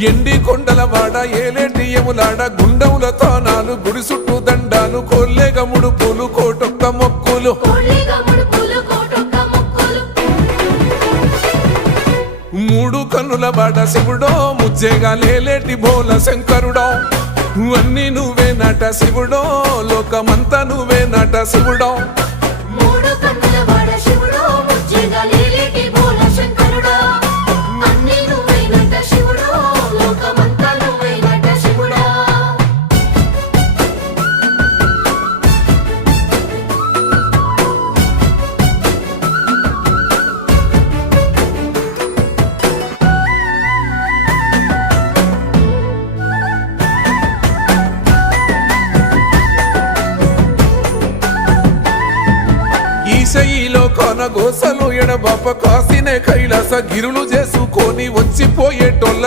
ఎండి కొండలవాడ ఏలేటి యములాడ గుండముల తానాలు గుడి చుట్టూ దండాలు కొల్లేగ ముడుపులు కోటొక్క మొక్కులు మూడు కన్నుల బాట శివుడో ముజ్జేగా లేలేటి బోల శంకరుడో అన్నీ నువ్వే నట శివుడో లోకమంతా నువ్వే నట శివుడో ఈశయిలో కొనగోసలు ఎడబాప కాసినే కైలాస గిరులు చేసుకొని వచ్చిపోయేటోళ్ళ